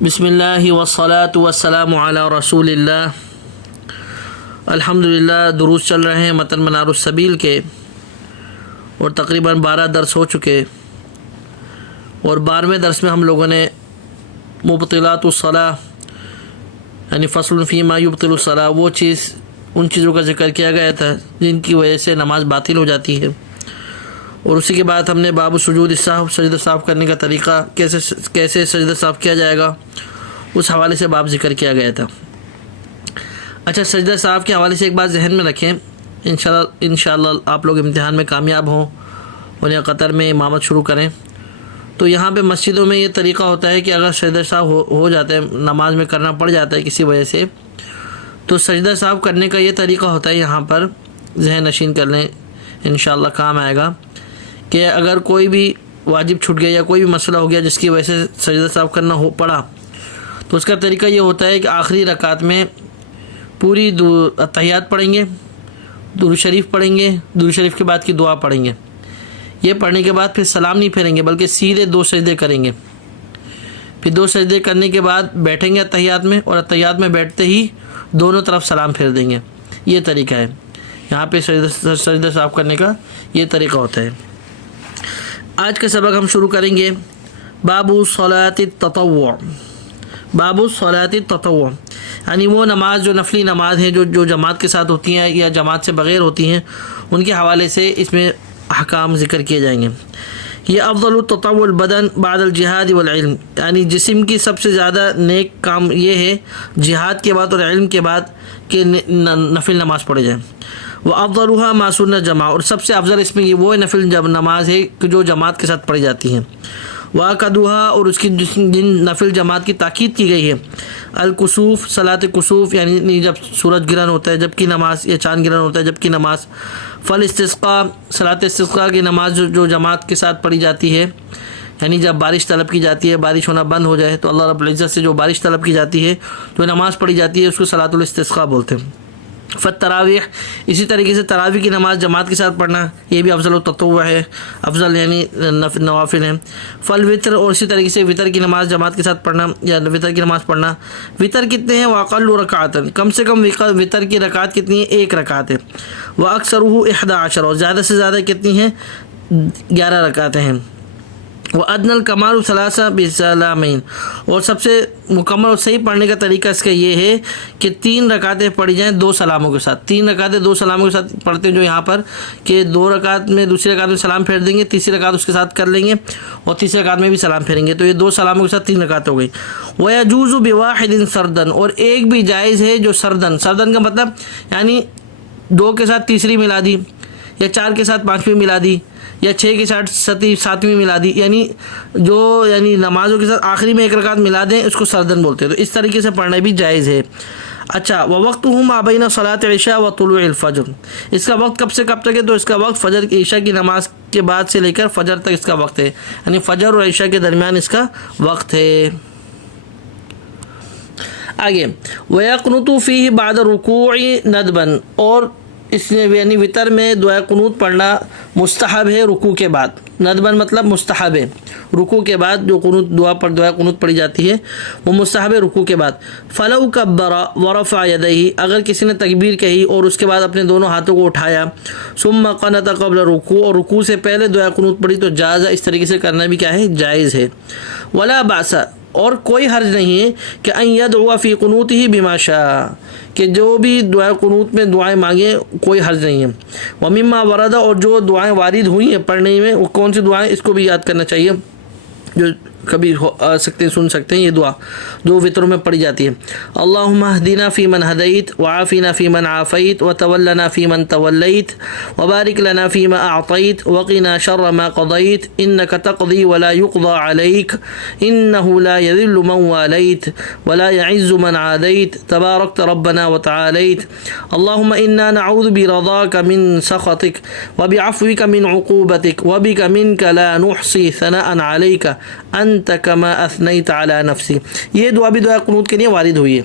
بسم اللہ والصلاة والسلام علی رسول اللہ۔ الحمدللہ دروس چل رہے ہیں متن منار السبیل کے، اور تقریباً 12 درس ہو چکے، اور 12ویں درس میں ہم لوگوں نے مبطلات الصلاۃ یعنی فصل فیما یبطل الصلاۃ، وہ چیز ان چیزوں کا ذکر کیا گیا تھا جن کی وجہ سے نماز باطل ہو جاتی ہے، اور اسی کے بعد ہم نے باب سجود السہو، سجدہ صاف کرنے کا طریقہ، کیسے سجدہ صاف کیا جائے گا، اس حوالے سے باب ذکر کیا گیا تھا۔ اچھا، سجدہ صاف کے حوالے سے ایک بات ذہن میں رکھیں، انشاءاللہ آپ لوگ امتحان میں کامیاب ہوں اور یا قطر میں امامت شروع کریں، تو یہاں پہ مسجدوں میں یہ طریقہ ہوتا ہے کہ اگر سجدہ صاف ہو جاتا ہے، نماز میں کرنا پڑ جاتا ہے کسی وجہ سے، تو سجدہ صاف کرنے کا یہ طریقہ ہوتا ہے، یہاں پر ذہن نشین کر لیں، انشاءاللہ کام آئے گا، کہ اگر کوئی بھی واجب چھوٹ گیا یا کوئی بھی مسئلہ ہو گیا جس کی وجہ سے سجدہ صاف کرنا پڑا، تو اس کا طریقہ یہ ہوتا ہے کہ آخری رکعت میں پوری تحیات پڑھیں گے، درود شریف پڑھیں گے، درود شریف کے بعد کی دعا پڑھیں گے، یہ پڑھنے کے بعد پھر سلام نہیں پھیریں گے بلکہ سیدھے 2 سجدے کریں گے، پھر 2 سجدے کرنے کے بعد بیٹھیں گے اتحیات میں، اور اتحیات میں بیٹھتے ہی دونوں طرف سلام پھیر دیں گے۔ یہ طریقہ ہے یہاں پہ سجدہ صاف کرنے کا، یہ طریقہ ہوتا ہے۔ آج کا سبق ہم شروع کریں گے باب صلاۃ التطوع، باب صلاۃ التطوع یعنی وہ نماز جو نفلی نماز ہے جو جماعت کے ساتھ ہوتی ہیں یا جماعت سے بغیر ہوتی ہیں، ان کے حوالے سے اس میں احکام ذکر کیے جائیں گے۔ یہ افضل التطوع البدن بعد الجہاد والعلم، یعنی جسم کی سب سے زیادہ نیک کام یہ ہے جہاد کے بعد اور علم کے بعد کہ نفل نماز پڑھے جائیں۔ وافضلها ما سنت جماع، اور سب سے افضل اس میں یہ وہ نفل نماز ہے کہ جو جماعت کے ساتھ پڑھی جاتی ہیں۔ واقعدها، اور اس کی جن نفل جماعت کی تاکید کی گئی ہے۔ الکسوف، صلاۃ کسوف یعنی جب سورج گرہن ہوتا ہے جب کی نماز، یا چاند گرہن ہوتا ہے جب کی نماز۔ فالاستسقاء، صلاۃ استسقاء کی نماز جو جماعت کے ساتھ پڑھی جاتی ہے، یعنی جب بارش طلب کی جاتی ہے، بارش ہونا بند ہو جائے تو اللہ رب العزت سے جو بارش طلب کی جاتی ہے تو نماز پڑھی جاتی ہے، اس کو صلاۃ الاستسقاء بولتے ہیں۔ فالتراویح، اسی طریقے سے تراویح کی نماز جماعت کے ساتھ پڑھنا یہ بھی افضل التطوع ہے، افضل یعنی نوافل ہیں۔ فالوتر، اور اسی طریقے سے وتر کی نماز جماعت کے ساتھ پڑھنا یا وتر کی نماز پڑھنا۔ وتر کتنے ہیں؟ واقل رکعت، کم سے کم وتر کی رکعت کتنی ہے؟ 1 رکعت ہے۔ واکثرہ 11، اور زیادہ سے زیادہ کتنی ہیں؟ 11 رکعتیں ہیں۔ وادنى الکمال 3 بسلامین، اور سب سے مکمل اور صحیح پڑھنے کا طریقہ اس کا یہ ہے کہ 3 رکعتیں پڑھی جائیں 2 سلاموں کے ساتھ۔ 3 رکعتیں 2 سلاموں کے ساتھ پڑھتے ہیں، جو یہاں پر کہ 2 رکعت میں دوسری رکعت میں سلام پھیر دیں گے، تیسری رکعت اس کے ساتھ کر لیں گے، اور تیسری رکعت میں بھی سلام پھیریں گے، تو یہ 2 سلاموں کے ساتھ 3 رکعت ہو گئی۔ وَيَجُوزُ بِوَاحِدٍ سَرْدًا، اور ایک بھی جائز ہے جو سردن کا مطلب یعنی 2 کے ساتھ تیسری ملا دی، یا 4 کے ساتھ 5ویں ملا دی، یا 6 کے ساتھ 7ویں ملا دی، یعنی نمازوں کے ساتھ آخری میں 1 رکعت ملا دیں، اس کو سردن بولتے ہیں، تو اس طریقے سے پڑھنا بھی جائز ہے۔ اچھا، وَوَقْتُهُ مَا بَيْنَ صَلَاةِ الْعِشَاءِ وَطُلُوعِ الْفَجْرِ، اس کا وقت کب سے کب تک ہے؟ تو اس کا وقت فجر کی عشاء کی نماز کے بعد سے لے کر فجر تک اس کا وقت ہے، یعنی فجر اور عشاء کے درمیان اس کا وقت ہے۔ آگے، وَيَقْنُتُ فِيهِ بَعْدَ الرُّكُوعِ نَدْبًا، اور اس یعنی وتر میں دعائے قنوت پڑھنا مستحب ہے رکوع کے بعد۔ ندبن مطلب مستحب ہے، رکوع کے بعد جو قنوت دعائے قنوت پڑھی جاتی ہے وہ مستحب ہے رکوع کے بعد۔ فلو کبر ورفع یدیہ، اگر کسی نے تکبیر کہی اور اس کے بعد اپنے دونوں ہاتھوں کو اٹھایا، ثم قنت قبل رکوع، اور رکوع سے پہلے دعائے قنوت پڑھی، تو جائز، اس طریقے سے کرنا بھی کیا ہے؟ جائز ہے۔ ولا باس، اور کوئی حرج نہیں ہے کہ ان یدعو فی قنوتہ بما شاء، کہ جو بھی دعائے قنوت میں دعائیں مانگیں، کوئی حرج نہیں ہے۔ ومما ورد، اور جو دعائیں وارد ہوئی ہیں پڑھنے میں، وہ کون سی دعائیں، اس کو بھی یاد کرنا چاہیے، جو کبھی آ سکتے ہیں، سن سکتے ہیں، یہ دعا جو وطروں میں پڑھی جاتی ہے۔ اللہم اہدنا فی من ہدیت، وعافنا فی من عافیت، وتولنا فی من تولیت، وبارک لنا فی ما اعطیت، وقنا شر ما قضیت، انک تقضی ولا یقضى علیک، انہ لا یذل من والیت ولا یعز من عادیت، تبارکت ربنا وتعالیت، اللہم انا نعوذ برضاک من سخطک، وبعفوک من عقوبتک، وبک منک لا نحصی ثناء علیک انت کما اثنیت علی نفسی۔ یہ دعا بھی دعا قنوت کے لیے وارد ہوئی ہے۔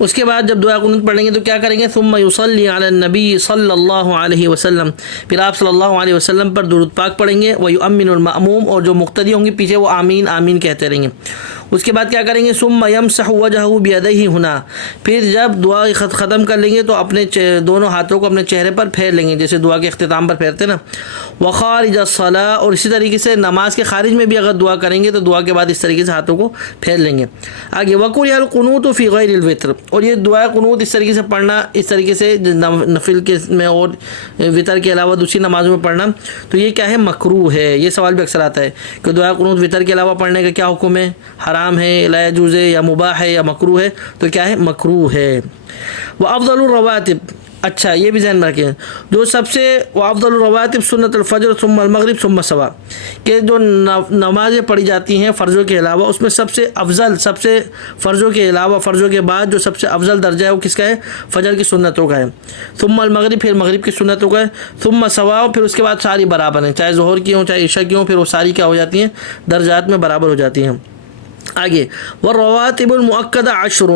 اس کے بعد جب دعا قنوت پڑھیں گے تو کیا کریں گے؟ ثم یصلی علی النبی صلی اللہ علیہ وسلم، پھر آپ صلی اللہ علیہ وسلم پر درود پاک پڑھیں گے، ویؤمن المأموم، اور جو مقتدی ہوں گے پیچھے وہ آمین آمین کہتے رہیں گے۔ اس کے بعد کیا کریں گے؟ ثم یمسح وجہہ بیدیہ ہنا، پھر جب دعا ختم کر لیں گے تو اپنے دونوں ہاتھوں کو اپنے چہرے پر پھیر لیں گے، جیسے دعا کے اختتام پر پھیرتے نا۔ وخارج الصلاۃ، اور اسی طریقے سے نماز کے خارج میں بھی اگر دعا کریں گے تو دعا کے بعد اس طریقے سے ہاتھوں کو پھیر لیں گے۔ آگے وقرئ القنوت فی غیر الوتر، اور یہ دعا قنوت اس طریقے سے پڑھنا، اس طریقے سے نفل کے میں اور وطر کے علاوہ دوسری نمازوں میں پڑھنا، تو یہ کیا ہے؟ مکروہ ہے۔ یہ سوال بھی اکثر آتا ہے کہ دعا قنوت وطر کے علاوہ پڑھنے کا کیا حکم ہے؟ حرام ہے، لا یجوز ہے، یا مباح ہے، یا مکروہ ہے؟ تو کیا ہے؟ مکروہ ہے۔ وافضل الرواتب، اچھا یہ بھی ذہن میں رکھیں، جو سب سے وافضل الرواتب سنت الفجر ثم المغرب ثم الصبح، کہ جو نمازیں پڑھی جاتی ہیں فرضوں کے علاوہ اس میں سب سے افضل، سب سے فرضوں کے علاوہ فرضوں کے بعد جو سب سے افضل درجہ ہے وہ کس کا ہے؟ فجر کی سنتوں کا ہے۔ ثم المغرب، پھر مغرب کی سنتوں کا ہے۔ ثم الصبح، پھر اس کے بعد ساری برابر ہیں، چاہے ظہر کی ہوں چاہے عشاء کی ہوں، پھر وہ ساری کیا ہو جاتی ہیں؟ درجات میں برابر ہو جاتی ہیں۔ آگے والرواتب المؤکدہ عشر،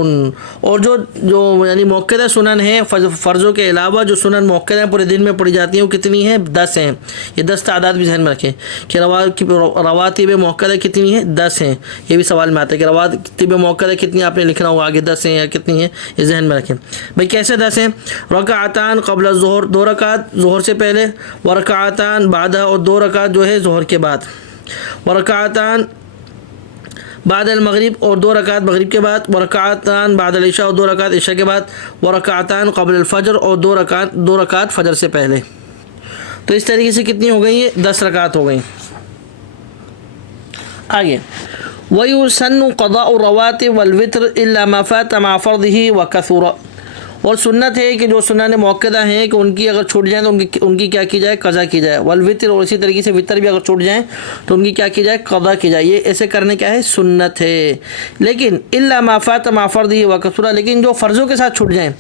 اور جو یعنی مؤکدہ سنن ہیں فرضوں کے علاوہ جو سنن مؤکدہ ہیں پورے دن میں پڑھی جاتی ہیں وہ کتنی ہیں؟ 10 ہیں۔ یہ 10 تعداد بھی ذہن میں رکھیں کہ رواتب مؤکدہ کتنی ہیں؟ 10 ہیں۔ یہ بھی سوال میں آتا ہے کہ رواتب مؤکدہ کتنی، آپ نے لکھنا ہوگا آگے 10 ہیں یا کتنی ہیں، یہ ذہن میں رکھیں۔ بھائی کیسے 10 ہیں؟ رکعتان قبل الظہر، 2 رکعت ظہر سے پہلے، ورکعتان بعدہ، اور 2 رکعت جو ہے ظہر کے بعد، ورکعتان بعد المغرب، اور 2 رکعت مغرب کے بعد، ورکعتان بعد العشاء، اور 2 رکعت عشاء کے بعد، ورکعتان قبل الفجر، اور 2 رکعت فجر سے پہلے۔ تو اس طریقے سے کتنی ہو گئی؟ یہ 10 رکعت ہو گئیں۔ آگے وَيُسَنُّ قَضَاءُ الرَّوَاتِبِ وَالْوِتْرِ إِلَّا مَا فَاتَ مَعَ فَرْضِهِ وَكَثُرَ، اور سنت ہے کہ جو سنن مؤکدہ ہیں کہ ان کی اگر چھوٹ جائیں تو ان کی کیا کی جائے؟ قضا کی جائے۔ والوتر، اور اسی طریقے سے وطر بھی اگر چھوٹ جائیں تو ان کی کیا کی جائے؟ قضا کی جائے۔ یہ ایسے کرنے کیا ہے؟ سنت ہے۔ لیکن الا ما فات ما فرضه وكثر، لیکن جو فرضوں کے ساتھ چھوٹ جائیں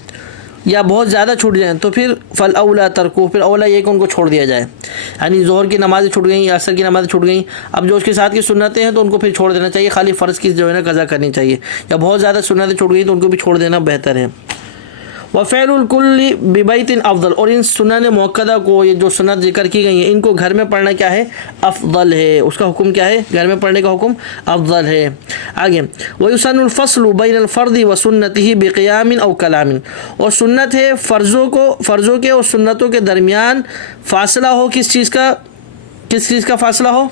یا بہت زیادہ چھوٹ جائیں تو پھر فالاولا ترکو، پھر اولا یہ کہ ان کو چھوڑ دیا جائے۔ یعنی ظہر کی نمازیں چھوٹ گئیں یا عصر کی نمازیں چھوٹ گئیں، اب جو اس کے ساتھ کی سنتیں ہیں تو ان کو پھر چھوڑ دینا چاہیے، خالی فرض کی جو ہے نا قضا کرنی چاہیے، یا بہت زیادہ سنتیں چھوٹ گئیں تو ان کو بھی چھوڑ دینا بہتر ہے۔ وفعل الکل ببیت افضل، اور ان سنن مؤکدہ کو، یہ جو سنت ذکر کی گئی ہیں ان کو گھر میں پڑھنا کیا ہے؟ افضل ہے۔ اس کا حکم کیا ہے؟ گھر میں پڑھنے کا حکم افضل ہے۔ آگے ویسن الفصل بین الفرض وسنتہ بقیام او کلام، اور سنت ہے فرضوں کے اور سنتوں کے درمیان فاصلہ ہو، کس چیز کا فاصلہ ہو؟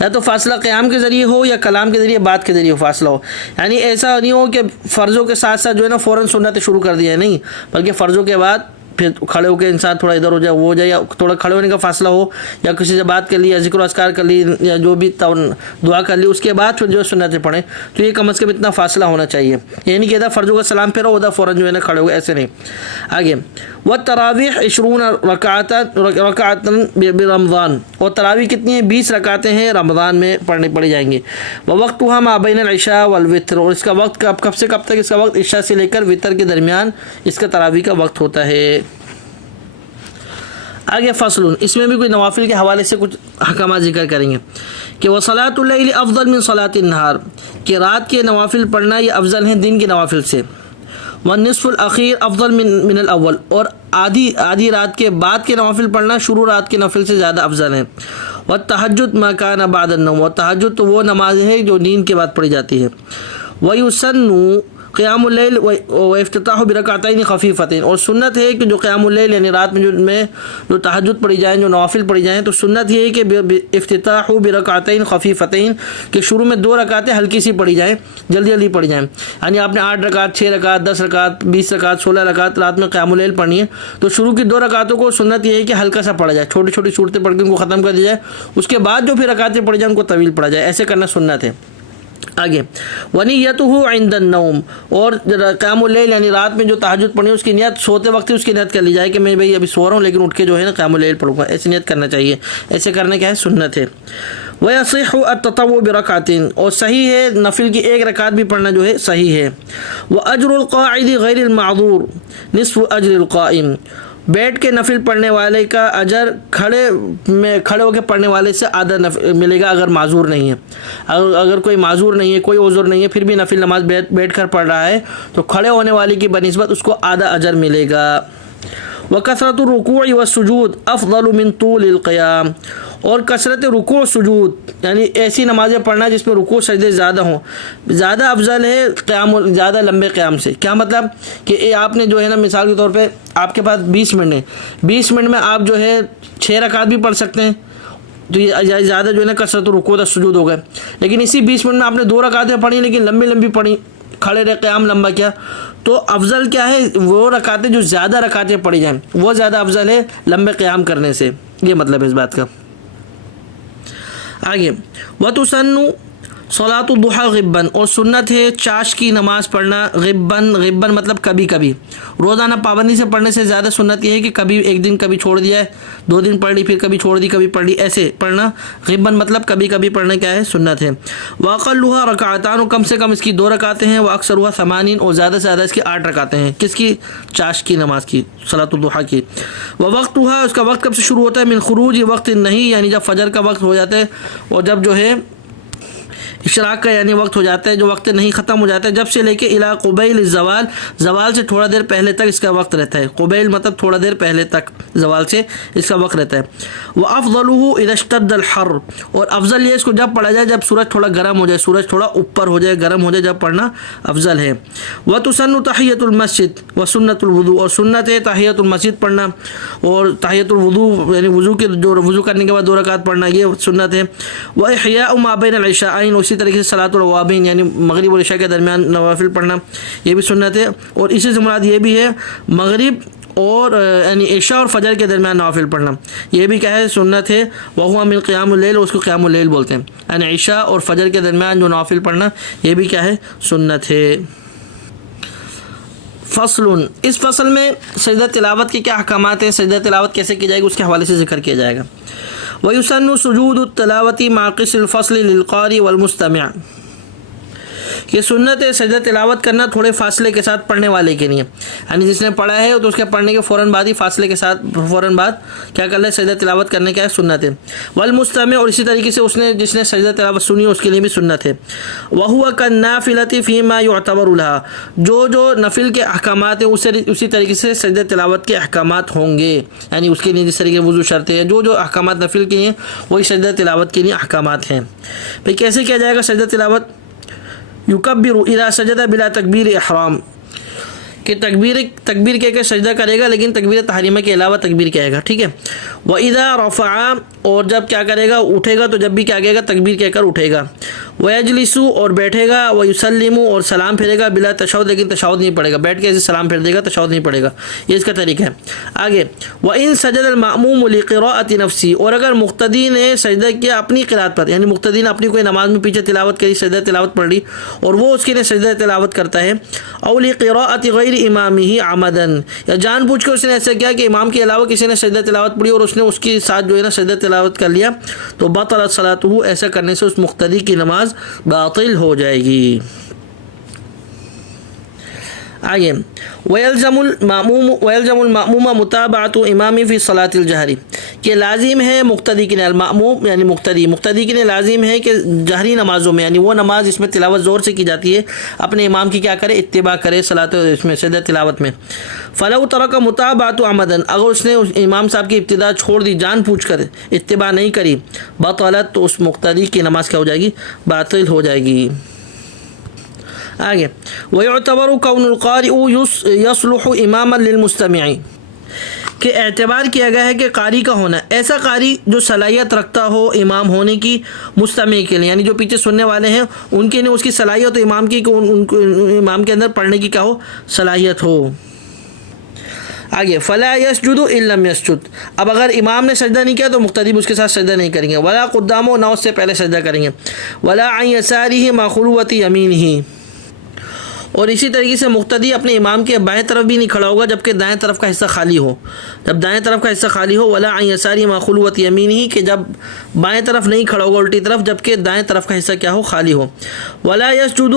یا تو فاصلہ قیام کے ذریعے ہو یا کلام کے ذریعے، بات کے ذریعے فاصلہ ہو۔ یعنی ایسا نہیں ہو کہ فرضوں کے ساتھ ساتھ جو ہے نا فوراً سنتیں شروع کر دیا ہے، نہیں، بلکہ فرضوں کے بعد پھر کھڑے ہو کے انسان تھوڑا ادھر ہو جائے، وہ ہو جائے، یا تھوڑا کھڑے ہونے کا فاصلہ ہو، یا کسی سے بات کر لی، یا ذکر و اذکار کر لی، یا جو بھی دعا کر لی، اس کے بعد پھر جو سنتیں پڑھیں، تو یہ کم از کم اتنا فاصلہ ہونا چاہیے۔ یہ نہیں کہ ادھر فرضوں کا سلام پھیرا ادھر فوراً جو ہے نا کھڑے ہو گئے، ایسے نہیں۔ آگے والتراویح 20 رکعۃ برمضان، اور تراویح کتنی ہیں؟ 20 رکعتیں ہیں رمضان میں پڑھی جائیں گی۔ ووقتها ما بین العشاء والوتر، اور اس کا وقت کب سے کب تک؟ اس کا وقت عشاء سے لے کر وتر کے درمیان اس کا تراویح کا وقت ہوتا ہے۔ آگے فصل، اس میں بھی کوئی نوافل کے حوالے سے کچھ احکامات ذکر کریں گے کہ وصلاۃ اللیل افضل من صلاۃ النہار، کہ رات کے نوافل پڑھنا یہ افضل ہیں دن کے نوافل سے۔ والنصف الاخیر افضل من الاول، اور آدھی رات کے بعد کے نوافل پڑھنا شروع رات کے نوافل سے زیادہ افضل ہیں۔ والتہجد ما کان بعد النوم، اور تہجد تو وہ نماز ہے جو نیند کے بعد پڑھی جاتی ہے۔ ویسن قیام اللیل وافتتاح برکعتین خفیفتین، اور سنت ہے کہ جو قیام اللیل یعنی رات میں جو تہجد پڑھی جائیں، جو نوافل پڑھی جائیں، تو سنت یہ ہے کہ افتتاح برکعتین خفیفتین، کہ شروع میں 2 رکعتیں ہلکی سی پڑھی جائیں، جلدی پڑھی جائیں۔ یعنی آپ نے 8 رکعت، 6 رکعت، 10 رکعت، 20 رکعت، 16 رکعت رات میں قیام اللیل پڑھنی ہے، تو شروع کی 2 رکعتوں کو سنت یہ ہے کہ ہلکا سا پڑھا جائے، چھوٹی چھوٹی صورتیں پڑھ کے ان کو ختم کر دیا جائے، اس کے بعد جو پھر رکعتیں پڑھی جائیں ان کو طویل پڑھا جائے، ایسے کرنا سنت ہے۔ آگے ونیتہ عند النوم، اور قیام اللیل یعنی رات میں جو تہجد پڑھنی ہے اس کی نیت سوتے وقت ہی اس کی نیت کر لی جائے کہ میں بھائی ابھی سو رہا ہوں لیکن اٹھ کے جو ہے نا قیام اللیل پڑھوں گا، ایسی نیت کرنا چاہیے، ایسے کرنے کیا ہے؟ سنت ہے۔ ویصح التطوع برکعتین، اور صحیح ہے نفل کی 1 رکعت بھی پڑھنا جو ہے صحیح ہے۔ واجر القاعد غیر المعذور نصف اجر القائم، بیٹھ کے نفل پڑھنے والے کا اجر کھڑے ہو کے پڑھنے والے سے آدھا ملے گا اگر معذور نہیں ہے. اگر کوئی معذور نہیں ہے, کوئی عذر نہیں ہے, پھر بھی نفل نماز بیٹھ کر پڑھ رہا ہے تو کھڑے ہونے والے کی بنسبت اس کو آدھا اجر ملے گا. وَكَثْرَةُ الرُّكُوعِ وَالسُّجُودِ أَفْضَلُ مِن طُولِ الْقِيَامِ, اور کثرت رکوع و سجود یعنی ایسی نمازیں پڑھنا جس میں رکوع سجدے زیادہ ہوں, زیادہ افضل ہے زیادہ لمبے قیام سے. کیا مطلب کہ آپ نے جو ہے نا, مثال کے طور پہ آپ کے پاس 20 منٹ ہے, 20 منٹ میں آپ جو ہے 6 رکعت بھی پڑھ سکتے ہیں, تو یہ زیادہ جو ہے نا کثرت رکوع و سجود ہو گئے. لیکن اسی 20 منٹ میں آپ نے 2 رکعتیں پڑھی لیکن لمبی پڑھی, کھڑے رہے, قیام لمبا کیا, تو افضل کیا ہے وہ رکعتیں جو زیادہ رکعتیں پڑھی جائیں وہ زیادہ افضل ہے لمبے قیام کرنے سے. یہ مطلب ہے اس بات کا. آگے وَتُسَنُّ صلاۃ الضحیٰ غباً, اور سنت ہے چاش کی نماز پڑھنا غباً مطلب کبھی کبھی. روزانہ پابندی سے پڑھنے سے زیادہ سنت یہ ہے کہ کبھی ایک دن کبھی چھوڑ دیا ہے, 2 دن پڑھ لی, پھر کبھی چھوڑ دی, کبھی پڑھ لی, ایسے پڑھنا. غباً مطلب کبھی کبھی پڑھنے کیا ہے سنت ہے. وَأَقَلُّهَا رَكَعَتَانُ, و کم سے کم اس کی 2 رکعتیں ہیں. وَأَكْثَرُهَا 80, اور زیادہ سے زیادہ اس کی 8 رکعتیں ہیں. کس کی؟ چاش کی نماز کی, صلاۃ الضحیٰ کی. وَوَقْتُهَا, اس کا وقت کب سے شروع ہوتا ہے؟ من خروج وقت نہیں, یعنی جب فجر کا وقت ہو جاتا ہے اور جب جو ہے اشراق کا یعنی وقت ہو جاتا ہے, جو وقت نہیں ختم ہو جاتا ہے, جب سے لے کے الی قبیل الزوال, زوال سے تھوڑا دیر پہلے تک اس کا وقت رہتا ہے. قبیل مطلب تھوڑا دیر پہلے تک, زوال سے اس کا وقت رہتا ہے. وافضلہ اذا اشتد الحر, اور افضل یہ اس کو جب پڑھا جائے جب سورج تھوڑا گرم ہو جائے, سورج تھوڑا اوپر ہو جائے, گرم ہو جائے, جب پڑھنا افضل ہے. وتسن تحیۃ المسجد وسنت الوضوء, اور سنت ہے تحیۃ المسجد پڑھنا اور تحیۃ الوضوء یعنی وضو کے جو وضو کرنے کے بعد 2 رکعت پڑھنا, یہ سنت ہے. واحیاء ما بین العشاءین, اسی طریقے سے صلاۃ الوابین یعنی مغرب اور عشاء کے درمیان نوافل پڑھنا, یہ بھی سنت ہے. اور اسی سے مراد یہ بھی ہے مغرب اور یعنی عشاء اور فجر کے درمیان نوافل پڑھنا, یہ بھی کیا ہے سنت ہے. وہو من قیام اللیل, اس کو قیام اللیل بولتے ہیں, یعنی عشاء اور فجر کے درمیان جو نوافل پڑھنا یہ بھی کیا ہے سنت ہے. فصل, اس فصل میں سجدہ تلاوت کے کیا احکامات ہیں, سجدہ تلاوت کیسے کی جائے گی اس کے حوالے سے ذکر کیا جائے گا. وَيُسَنُّ سُجُودُ التِّلَاوَةِ مَعَ قِصِّ الْفَصْلِ لِلْقَارِئِ وَالْمُسْتَمِعِ, کہ سنت ہے سجدہ تلاوت کرنا تھوڑے فاصلے کے ساتھ پڑھنے والے کے لیے, یعنی جس نے پڑھا ہے تو اس کے پڑھنے کے فوراً بعد ہی فاصلے کے ساتھ فوراً بعد کیا کر لے سجدہ تلاوت کرنے کا سنت ہے. والمستمع, اور اسی طریقے سے جس نے سجدہ تلاوت سنی اس کے لیے بھی سنت ہے. وَهُوَ كَالنَّافِلَةِ فِيمَا يُعْتَبَرُ لَهَا, جو نفل کے احکامات ہیں اسی طریقے سے سجدہ تلاوت کے احکامات ہوں گے, یعنی اس کے لیے جس طریقے وضو شرط ہے, جو احکامات نفل کے ہیں وہی سجدہ تلاوت کے لیے احکامات ہیں. پھر کیسے کیا جائے گا سجدہ تلاوت؟ یکبر اذا سجد بلا تکبیر احرام, کہ تکبیر کہہ کے سجدہ کرے گا لیکن تکبیر تحریمہ کے علاوہ تکبیر کہے گا, ٹھیک ہے. وَإِذَا رَفَعَ, اور جب کیا کرے گا اٹھے گا تو جب بھی کیا کہے گا تکبیر کہہ کر اٹھے گا. وَيَجْلِسُ, اور بیٹھے گا. وَيُسَلِّمُ, اور سلام پھیرے گا. بلا تشہد, لیکن تشہد نہیں پڑھے گا, بیٹھ کے ایسے سلام پھیر دے گا, تشہد نہیں پڑھے گا, یہ اس کا طریقہ ہے. آگے وَإِن سَجَدَ الْمَأْمُومُ لِقِرَاءَةِ نَفْسِهِ, اور اگر مقتدی نے سجدہ کیا اپنی قرات پر, یعنی مقتدی نے اپنی کوئی نماز میں پیچھے تلاوت کری, سجدہ تلاوت پڑھ لی اور وہ اس کے لیے سجدہ تلاوت کرتا ہے. أَوْ لِقِرَاءَةِ غَيْرِ إِمَامِهِ عَمَدًا, یا جان بوجھ کے اس نے ایسا کیا کہ امام کے علاوہ کسی نے سجدہ تلاوت پڑھی اور اس نے اس کے ساتھ جو ہے نا سجدہ تلاوت کر لیا, تو بطلت صلاتہ, ایسا کرنے سے اس مقتدی کی نماز باطل ہو جائے گی. آگے وَيَلْزَمُ الْمَأْمُومَ مُتَابَعَةُ إِمَامِ فِي صَلَاةِ الْجَهْرِ, کہ لازم ہے مقتدی کے لیے, المأموم یعنی مقتدی کے لیے لازم ہے کہ جہری نمازوں میں, یعنی وہ نماز جس میں تلاوت زور سے کی جاتی ہے, اپنے امام کی کیا کرے اتباع کرے صلاۃ اس میں سجدہ تلاوت میں. فَلَوْ تَرَكَ مُتَابَعَةُ عَمَدًا, اگر اس نے امام صاحب کی ابتدا چھوڑ دی, جان پوچھ کر اتباع نہیں کری, بطلت, تو اس مقتدی کی نماز کیا ہو جائے گی باطل ہو جائے گی. آگے وَيُعْتَبَرُ كَوْنُ الْقَارِئُ يَصْلُحُ إِمَامًا لِلْمُسْتَمِعِ, کہ اعتبار کیا گیا ہے کہ قاری کا ہونا ایسا قاری جو صلاحیت رکھتا ہو امام ہونے کی مستمع کے لیے, یعنی جو پیچھے سننے والے ہیں ان کے لیے اس کی صلاحیت ہو امام کی, کہ امام کے اندر پڑھنے کی کیا ہو صلاحیت ہو. آگے فَلَا يَسْجُدُ إِن لَمْ يَسْجُدْ, اب اگر امام نے سجدہ نہیں کیا تو مقتدی اس کے ساتھ سجدہ نہیں کریں گے. وَلَا قُدَّامُ, نہ اس سے پہلے سجدہ کریں گے. وَلَا عَنْ يَسَارِهِ مَعَ خُلْوَةِ يَمِينِهِ, اور اسی طریقے سے مقتدی اپنے امام کے بائیں طرف بھی نہیں کھڑا ہوگا جبکہ دائیں طرف کا حصہ خالی ہو, جب دائیں طرف کا حصہ خالی ہو. ولا عن یساری مع خلوۃ یمینہ, کہ جب بائیں طرف نہیں کھڑا ہوگا الٹی طرف جبکہ دائیں طرف کا حصہ کیا ہو خالی ہو. ولا یسجد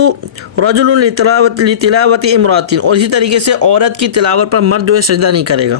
رجل لتلاوت امرأۃ, اور اسی طریقے سے عورت کی تلاوت پر مرد جو ہے سجدہ نہیں کرے گا.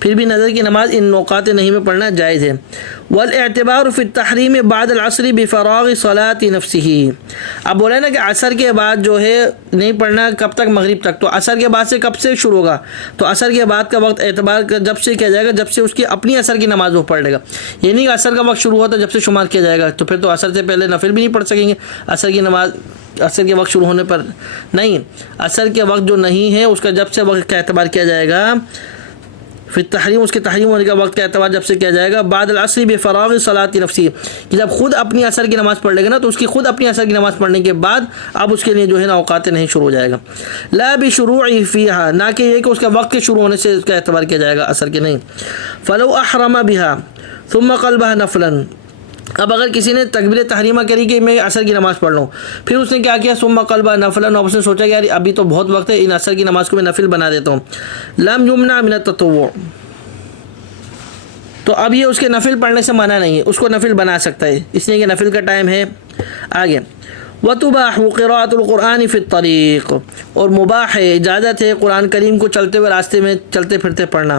پھر بھی نظر کی نماز ان اوقات نہیں میں پڑھنا جائز ہے. والاعتبار فی التحریم بعد العصر بفراغ صلاة نفسه. اب بولے نا کہ عصر کے بعد جو ہے نہیں پڑھنا کب تک؟ مغرب تک. تو عصر کے بعد سے کب سے شروع ہوگا؟ تو عصر کے بعد کا وقت اعتبار جب سے کیا جائے گا جب سے اس کی اپنی عصر کی نماز وہ پڑھ لے گا. یہ نہیں کہ عصر کا وقت شروع ہوا تو جب سے شمار کیا جائے گا تو پھر تو عصر سے پہلے نفل بھی نہیں پڑھ سکیں گے عصر کی نماز عصر کے وقت شروع ہونے پر. نہیں، عصر کے وقت جو نہیں ہے اس کا جب سے وقت کا اعتبار کیا جائے گا پھر تحریم، اس کے تحریم ہونے کا وقت کا اعتبار جب سے کیا جائے گا بعد العصر بفراغ صلاۃ نفسی، کہ جب خود اپنی عصر کی نماز پڑھ لے گا نا تو اس کی خود اپنی عصر کی نماز پڑھنے کے بعد اب اس کے لیے جو ہے نا اوقات نہیں شروع ہو جائے گا. لا بشروعی فیہا، نہ کہ یہ کہ اس کا وقت کے شروع ہونے سے اس کا اعتبار کیا جائے گا عصر کے نہیں. فلو احرم بہا ثم قلبها نفلا، اب اگر کسی نے تکبیر تحریمہ کری کہ میں عصر کی نماز پڑھ لوں، پھر اس نے کیا کیا ثم قلبها نفلا، اور اس نے سوچا کہ یار ابھی تو بہت وقت ہے ان عصر کی نماز کو میں نفل بنا دیتا ہوں. لم یمنع من التطوع، تو اب یہ اس کے نفل پڑھنے سے منع نہیں ہے، اس کو نفل بنا سکتا ہے اس لیے کہ نفل کا ٹائم ہے. آگے وتباح قراءۃ القرآن فی الطریق، اور مباح ہے، اجازت ہے قرآن کریم کو چلتے ہوئے راستے میں چلتے پھرتے پڑھنا.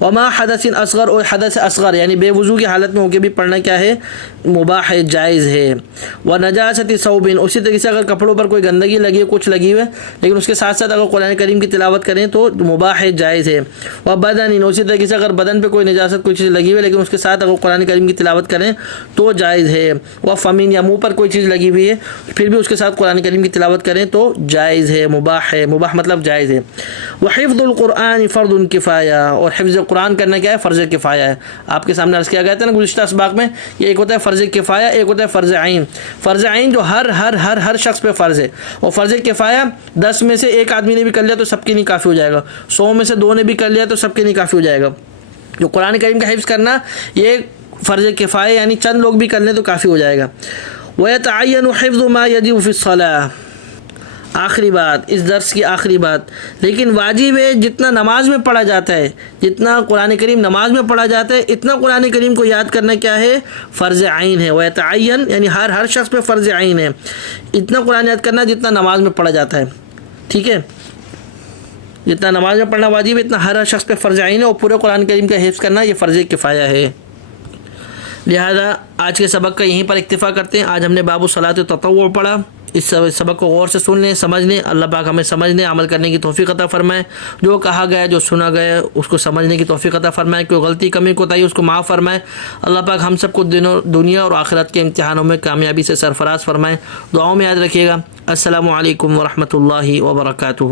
وما حدث اصغر، اور حدث اصغر یعنی بے وضو کی حالت میں ہو کے بھی پڑھنا کیا ہے؟ مباح ہے، جائز ہے. ونجاست ثوب، اسی طریقے سے اگر کپڑوں پر کوئی گندگی لگی ہے کچھ لگی ہوئی ہے لیکن اس کے ساتھ ساتھ اگر قرآن کریم کی تلاوت کریں تو مباح ہے، جائز ہے. وبدن، اسی طریقے سے اگر بدن پہ کوئی نجاست کوئی چیز لگی ہوئی ہے لیکن اس کے ساتھ اگر قرآن کریم کی تلاوت کریں تو جائز ہے. وفمین، یا منہ پر کوئی چیز لگی ہوئی ہے پھر بھی اس کے ساتھ قرآن کریم کی تلاوت کریں تو جائز ہے، مباح ہے. مباح مطلب جائز ہے. وحفظ القرآن فرض کفایہ، اور حفظ قرآن کرنا کیا ہے؟ فرض کفایہ ہے. آپ کے سامنے عرض کیا گیا تھا نا گزشتہ اسباق میں، یہ ایک ہوتا ہے فرض کفایہ، ایک ہوتا ہے فرض عین. فرض عین جو ہر شخص پہ فرض ہے، اور فرض کفایہ 10 میں سے ایک آدمی نے بھی کر لیا تو سب کے لیے کافی ہو جائے گا، 100 میں سے 2 نے بھی کر لیا تو سب کے لیے کافی ہو جائے گا. جو قرآن کریم کا حفظ کرنا یہ فرض کفایہ یعنی چند لوگ بھی کر لیں تو کافی ہو جائے گا. وَيَتَعَيَّنُ حِفْظُ مَا يَجِبُ فِي الصَّلَاةِ، آخری بات اس درس کی آخری بات، لیکن واجب ہے جتنا نماز میں پڑھا جاتا ہے، جتنا قرآن کریم نماز میں پڑھا جاتا ہے اتنا قرآن کریم کو یاد کرنا کیا ہے؟ فرض عین ہے. وَيَتَعَيَّن یعنی ہر شخص پہ فرض عین ہے اتنا قرآن یاد کرنا جتنا نماز میں پڑھا جاتا ہے. ٹھیک ہے، جتنا نماز میں پڑھنا واجب ہے اتنا ہر شخص پہ فرض عین ہے، اور پورے قرآن کریم کا حفظ کرنا یہ فرض کفایہ ہے. لہذا آج کے سبق کا یہیں پر اکتفا کرتے ہیں. آج ہم نے باب صلاۃ التطوع پڑھا. اس سبق کو غور سے سن لیں، سمجھ لیں. اللہ پاک ہمیں سمجھنے عمل کرنے کی توفیق عطا فرمائے. جو کہا گیا جو سنا گیا اس کو سمجھنے کی توفیق عطا فرمائے. کوئی غلطی کمی کوتاہی اس کو معاف فرمائے. اللہ پاک ہم سب کو دنیا اور آخرت کے امتحانوں میں کامیابی سے سرفراز فرمائے. دعاؤں میں یاد رکھیے گا. السلام علیکم ورحمۃ اللہ وبرکاتہ.